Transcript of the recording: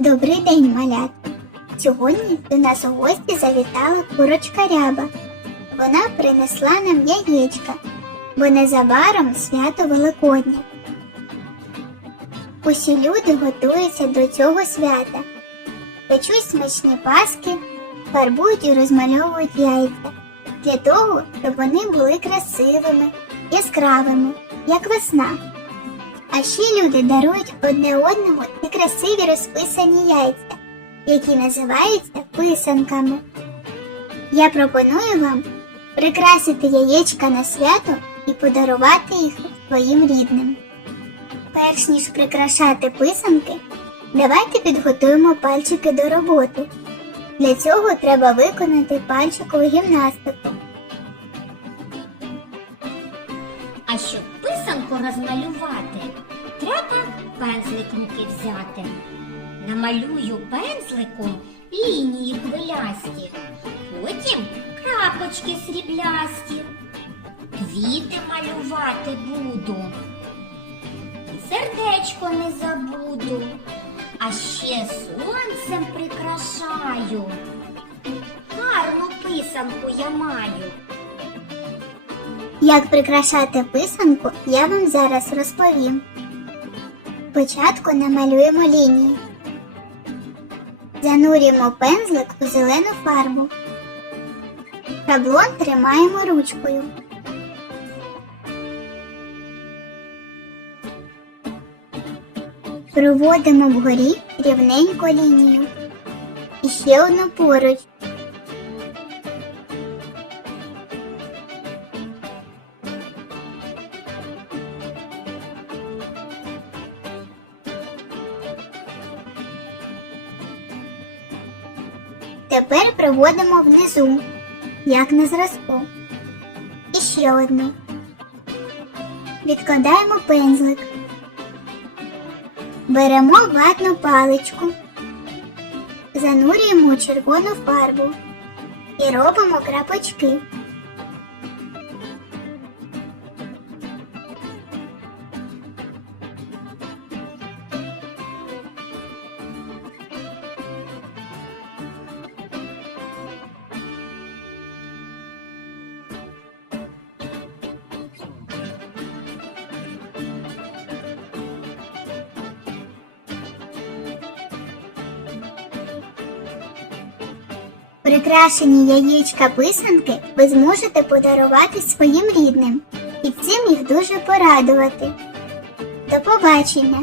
Добрий день, малят! Сьогодні до нас у гості завітала курочка ряба. Вона принесла нам яєчка, бо незабаром свято Великодня. Усі люди готуються до цього свята, печуть смачні паски, фарбують і розмальовують яйця для того, щоб вони були красивими, яскравими, як весна. А ще люди дарують одне одному некрасиві розписані яйця, які називаються писанками. Я пропоную вам прикрасити яєчка на свято і подарувати їх своїм рідним. Перш ніж прикрашати писанки, давайте підготуємо пальчики до роботи. Для цього треба виконати пальчикову гімнастику. А щоб писанку розмалювати, треба пензликники взяти. Намалюю пензликом лінії хвилясті, потім крапочки сріблясті. Квіти малювати буду, сердечко не забуду, а ще сонцем прикрашаю. Гарну писанку я маю. Як прикрашати писанку, я вам зараз розповім. Спочатку намалюємо лінії. Занурюємо пензлик у зелену фарбу. Шаблон тримаємо ручкою. Проводимо вгорі рівненько лінію. І ще одну поруч. Тепер проводимо внизу, як на зразку. І ще одну. Відкладаємо пензлик. Беремо ватну паличку. Занурюємо червону фарбу і робимо крапочки. Прикрашені яєчка писанки ви зможете подарувати своїм рідним і цим їх дуже порадувати. До побачення!